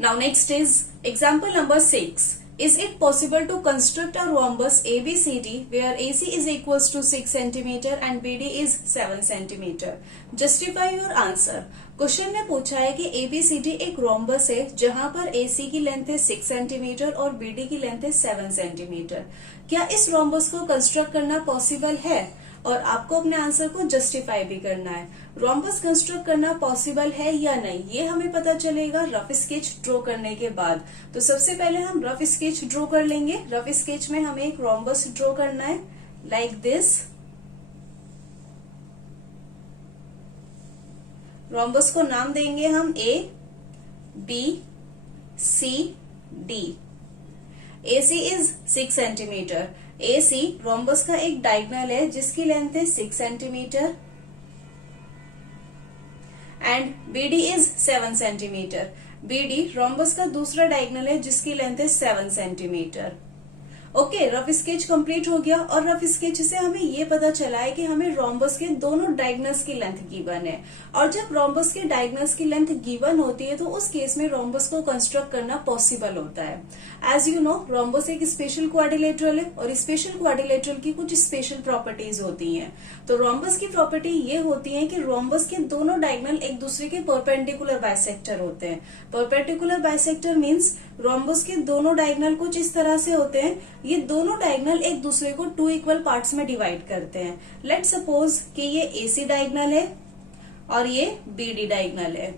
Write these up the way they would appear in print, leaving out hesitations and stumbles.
Now next is example number 6. Is it possible to construct a rhombus ABCD where AC is equals to 6 cm and BD is 7 cm? Justify your answer. Question में पूछा है कि ABCD एक rhombus है जहां पर AC की length है 6 सेंटीमीटर और BD की लेंथ है 7 सेंटीमीटर। क्या इस रोम्बस को कंस्ट्रक्ट करना पॉसिबल है? और आपको अपने आंसर को जस्टिफाई भी करना है। रोम्बस कंस्ट्रक्ट करना पॉसिबल है या नहीं, ये हमें पता चलेगा रफ स्केच ड्रॉ करने के बाद। तो सबसे पहले हम रफ स्केच ड्रॉ कर लेंगे। रफ स्केच में हमें एक रोम्बस ड्रॉ करना है लाइक दिस। रोम्बस को नाम देंगे हम A, B, C, D। AC is 6 centimetre. AC rhombus का एक डायगोनल है जिसकी लेंथ है 6 centimetre and BD is 7 centimetre. BD rhombus का दूसरा डायगोनल है जिसकी लेंथ है 7 centimetre. Okay, rough sketch complete हो गया और रफ स्केच से हमें ये पता चला है कि हमें रोम्बस के दोनों डायगोनल्स की लेंथ गिवन है। और जब रोम्बस के डायगोनल्स की लेंथ गिवन होती है तो उस केस में रोम्बस को कंस्ट्रक्ट करना पॉसिबल होता है। एज यू नो, रोम्बस एक स्पेशल क्वाड्रिलेटरल है और स्पेशल क्वाड्रिलेटरल की कुछ स्पेशल प्रॉपर्टीज होती हैं। तो रोम्बस की प्रॉपर्टी ये होती है कि रोम्बस के दोनों डायगोनल एक दूसरे के परपेंडिकुलर बाइसेक्टर होते हैं। परपेंडिकुलर बाइसेक्टर मीन्स रोम्बस के दोनों डायगोनल कुछ इस तरह से होते हैं, ये दोनों डायगोनल एक दूसरे को 2 इक्वल पार्ट्स में डिवाइड करते हैं। लेट सपोज कि ये AC डायगोनल है और ये BD डायगोनल है।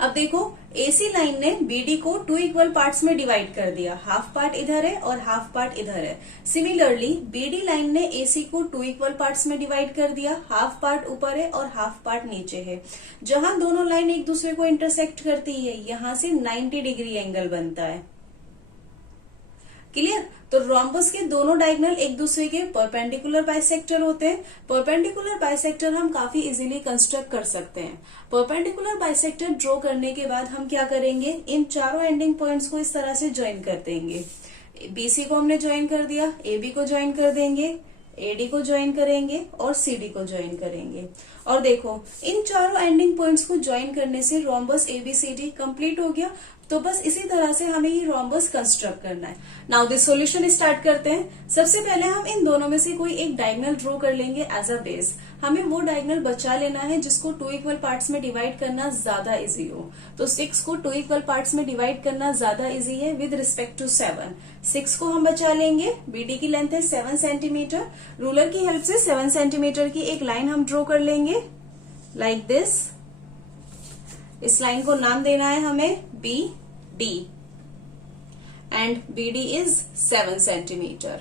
अब देखो, AC लाइन ने BD को 2 इक्वल पार्ट्स में डिवाइड कर दिया, हाफ पार्ट इधर है और हाफ पार्ट इधर है। सिमिलरली BD लाइन ने AC को 2 इक्वल पार्ट्स में डिवाइड कर दिया, हाफ पार्ट ऊपर है और हाफ पार्ट नीचे है। जहां दोनों लाइन एक दूसरे को इंटरसेक्ट करती है, यहां से 90 डिग्री एंगल बनता है। क्लियर? तो रोम्बस के दोनों डायगोनल एक दूसरे के परपेंडिकुलर बाइसेक्टर होते हैं। परपेंडिकुलर बाइसेक्टर हम काफी इजीली कंस्ट्रक्ट कर सकते हैं। परपेंडिकुलर बाइसेक्टर ड्रॉ करने के बाद हम क्या करेंगे, इन चारों एंडिंग पॉइंट्स को इस तरह से ज्वाइन कर देंगे। BC को हमने ज्वाइन कर दिया, AB को ज्वाइन कर देंगे, AD को ज्वाइन करेंगे और CD को ज्वाइन करेंगे। और देखो, इन चारों एंडिंग पॉइंट्स को ज्वाइन करने से रोम्बस ABCD कंप्लीट हो गया। तो बस इसी तरह से हमें ये रोम्बस कंस्ट्रक्ट करना है। नाउ दिस सॉल्यूशन स्टार्ट करते हैं। सबसे पहले हम इन दोनों में से कोई एक डायगोनल ड्रॉ कर लेंगे एज अ बेस। हमें वो डायगोनल बचा लेना है जिसको 2 इक्वल पार्ट्स में डिवाइड करना ज्यादा इजी हो। तो 6 को 2 इक्वल पार्ट्स में डिवाइड करना ज्यादा इजी है विद रिस्पेक्ट टू 7। 6 को हम बचा लेंगे। BD की लेंथ है 7 सेंटीमीटर। रूलर की हेल्प से 7 सेंटीमीटर की एक लाइन हम ड्रॉ कर लेंगे लाइक दिस। इस लाइन को नाम देना है हमें BD and BD is 7 centimeter.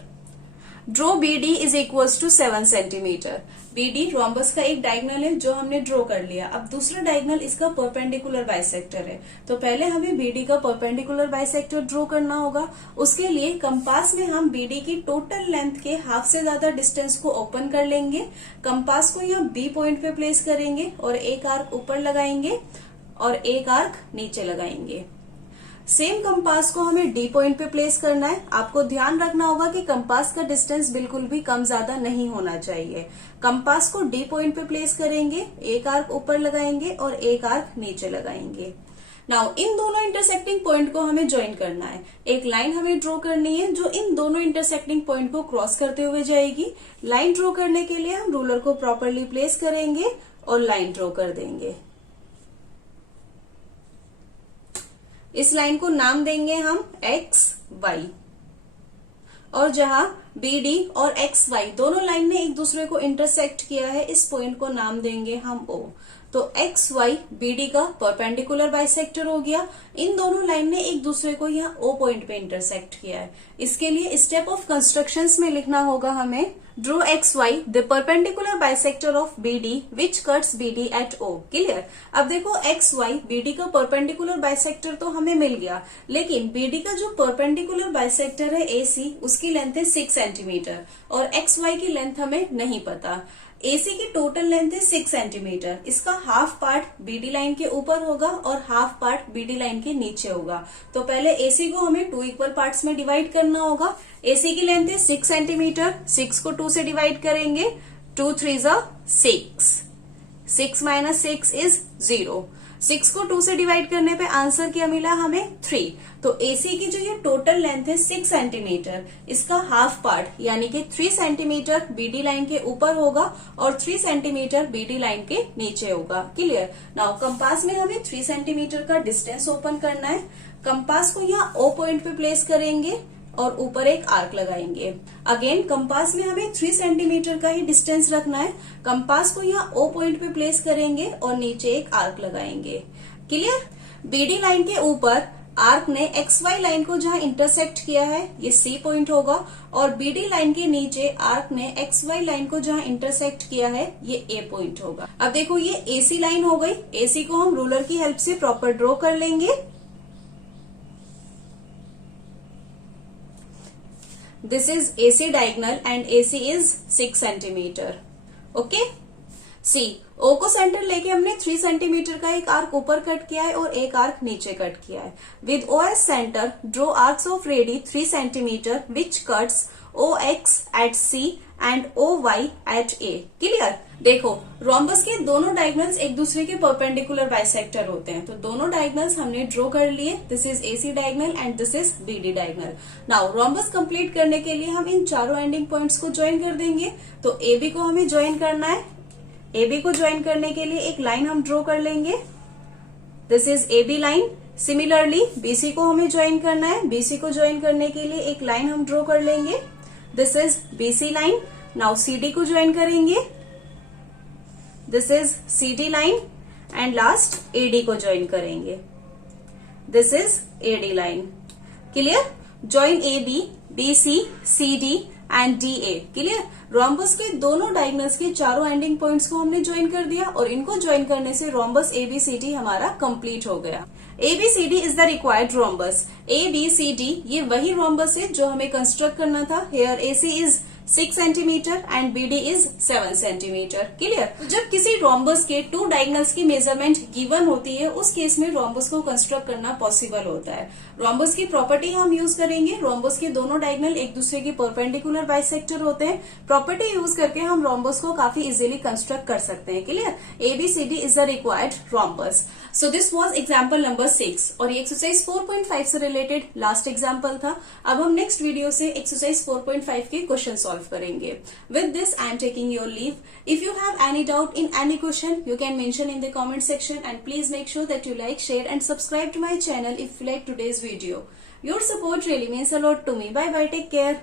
Draw BD is equals to 7 centimeter. BD rhombus का एक डायगोनल है जो हमने ड्रॉ कर लिया। अब दूसरा डायगोनल इसका परपेंडिकुलर बाइसेक्टर है। तो पहले हमें BD का परपेंडिकुलर बाइसेक्टर ड्रॉ करना होगा। उसके लिए कंपास में हम BD की टोटल लेंथ के हाफ से ज्यादा डिस्टेंस को ओपन कर लेंगे। कंपास को यहाँ B पॉइंट पे प्लेस करेंगे और एक आर्क ऊपर लगाएंगे और एक आर्क नीचे लगाएंगे। सेम कंपास को हमें D पॉइंट पे प्लेस करना है। आपको ध्यान रखना होगा कि कंपास का डिस्टेंस बिल्कुल भी कम ज्यादा नहीं होना चाहिए। कंपास को D पॉइंट पे प्लेस करेंगे, एक आर्क ऊपर लगाएंगे और एक आर्क नीचे लगाएंगे। नाउ इन दोनों इंटरसेक्टिंग पॉइंट को हमें ज्वाइन करना है। एक लाइन हमें ड्रॉ करनी है जो इन दोनों इंटरसेक्टिंग पॉइंट को क्रॉस करते हुए जाएगी। लाइन ड्रॉ करने के लिए हम रूलर को प्रॉपरली प्लेस करेंगे और लाइन ड्रॉ कर देंगे। इस लाइन को नाम देंगे हम XY और जहां BD और XY दोनों लाइन ने एक दूसरे को इंटरसेक्ट किया है, इस पॉइंट को नाम देंगे हम O। तो XY BD का परपेंडिकुलर बाइसेक्टर हो गया। इन दोनों लाइन ने एक दूसरे को यहाँ O पॉइंट पे इंटरसेक्ट किया है। इसके लिए स्टेप ऑफ कंस्ट्रक्शंस में लिखना होगा हमें, draw XY the perpendicular bisector of BD which cuts BD at O। Clear? अब देखो, XY BD का परपेंडिकुलर बाइसेक्टर तो हमें मिल गया, लेकिन BD का जो परपेंडिकुलर बाइसेक्टर है AC, उसकी लेंथ है 6 सेंटीमीटर और XY की लेंथ हमें नहीं पता। AC की टोटल लेंथ है 6 सेंटीमीटर। इसका हाफ पार्ट BD लाइन के ऊपर होगा और हाफ पार्ट BD लाइन के नीचे होगा। तो पहले AC को हमें 2 इक्वल पार्ट्स में डिवाइड करना होगा। AC की लेंथ है 6 सेंटीमीटर। 6 को 2 से डिवाइड करेंगे, 2 3 6। 6 - 6 is 0। 6 को 2 से डिवाइड करने पे आंसर क्या मिला हमें 3। तो AC की जो ये टोटल लेंथ है 6 सेंटीमीटर, इसका हाफ पार्ट यानी कि 3 सेंटीमीटर BD लाइन के ऊपर होगा और 3 सेंटीमीटर BD लाइन के नीचे होगा। क्लियर। नाउ कंपास में हमें 3 सेंटीमीटर का डिस्टेंस ओपन करना है। कंपास को यहाँ O पॉइंट पे प्लेस करेंगे और ऊपर एक आर्क लगाएंगे। अगेन कंपास में हमें 3 सेंटीमीटर का ही डिस्टेंस रखना है। कंपास को यहाँ O पॉइंट पे प्लेस करेंगे और नीचे एक आर्क लगाएंगे। क्लियर। BD लाइन के ऊपर आर्क ने XY लाइन को जहां इंटरसेक्ट किया है ये C पॉइंट होगा और BD लाइन के नीचे आर्क ने XY लाइन को जहां इंटरसेक्ट किया है ये A पॉइंट होगा। अब देखो ये AC लाइन हो गई। AC को हम रूलर की हेल्प से प्रॉपर ड्रॉ कर लेंगे। This is AC diagonal and AC is 6 centimetre. Okay. सी O को सेंटर लेके हमने 3 सेंटीमीटर का एक आर्क ऊपर कट किया है और एक आर्क नीचे कट किया है। With O as centre draw arcs of ready 3 centimetre which cuts OX at C and OY at A। Clear. देखो रोम्बस के दोनों डायगोनल्स एक दूसरे के परपेंडिकुलर बाइसेक्टर होते हैं, तो दोनों डायगोनल्स हमने ड्रॉ कर लिए। This is AC diagonal and this is BD diagonal. Now rhombus complete करने के लिए हम इन चारों एंडिंग पॉइंट्स को ज्वाइन कर देंगे। तो AB को हमें ज्वाइन करना है। AB को ज्वाइन करने के लिए एक लाइन हम ड्रॉ कर लेंगे। This is AB line. Similarly BC को हमें ज्वाइन करना है। BC को ज्वाइन करने के लिए एक लाइन हम ड्रॉ कर लेंगे। This is BC line. Now CD को ज्वाइन करेंगे। This is CD line and last AD को ज्वाइन करेंगे। This is AD line. Clear. Join AB, BC, CD and DA। Clear. Rhombus के दोनों डायगोनल्स के चारों एंडिंग पॉइंट्स को हमने ज्वाइन कर दिया और इनको ज्वाइन करने से रोम्बस ABCD हमारा कंप्लीट हो गया। ABCD is the required rhombus. ABCD ये वही रोम्बस है जो हमें कंस्ट्रक्ट करना था। Here AC is 6 centimetre and BD is 7 centimetre. Clear. जब किसी रोम्बस के 2 डायगोनल्स की मेजरमेंट गिवन होती है उस केस में रोम्बस को कंस्ट्रक्ट करना पॉसिबल होता है। रोम्बस की प्रॉपर्टी हम यूज करेंगे। रोम्बस के दोनों डायगोनल एक दूसरे के परपेंडिकुलर बाइसेक्टर होते हैं। प्रॉपर्टी यूज करके हम रोम्बस को काफी इजीली कंस्ट्रक्ट कर सकते हैं। Clear. ABCD is the required rhombus. So this was example number 6 और ये एक्सरसाइज 4.5 से रिलेटेड लास्ट एग्जांपल था। अब हम नेक्स्ट वीडियो से एक्सरसाइज 4.5 के क्वेश्चन सॉल्व करेंगे। With this I am taking your leave. If you have any doubt in any question you can mention in the comment section and please make sure that you like, share and subscribe to my channel if you like today's video. Your support really means a lot to me. Bye bye. Take care.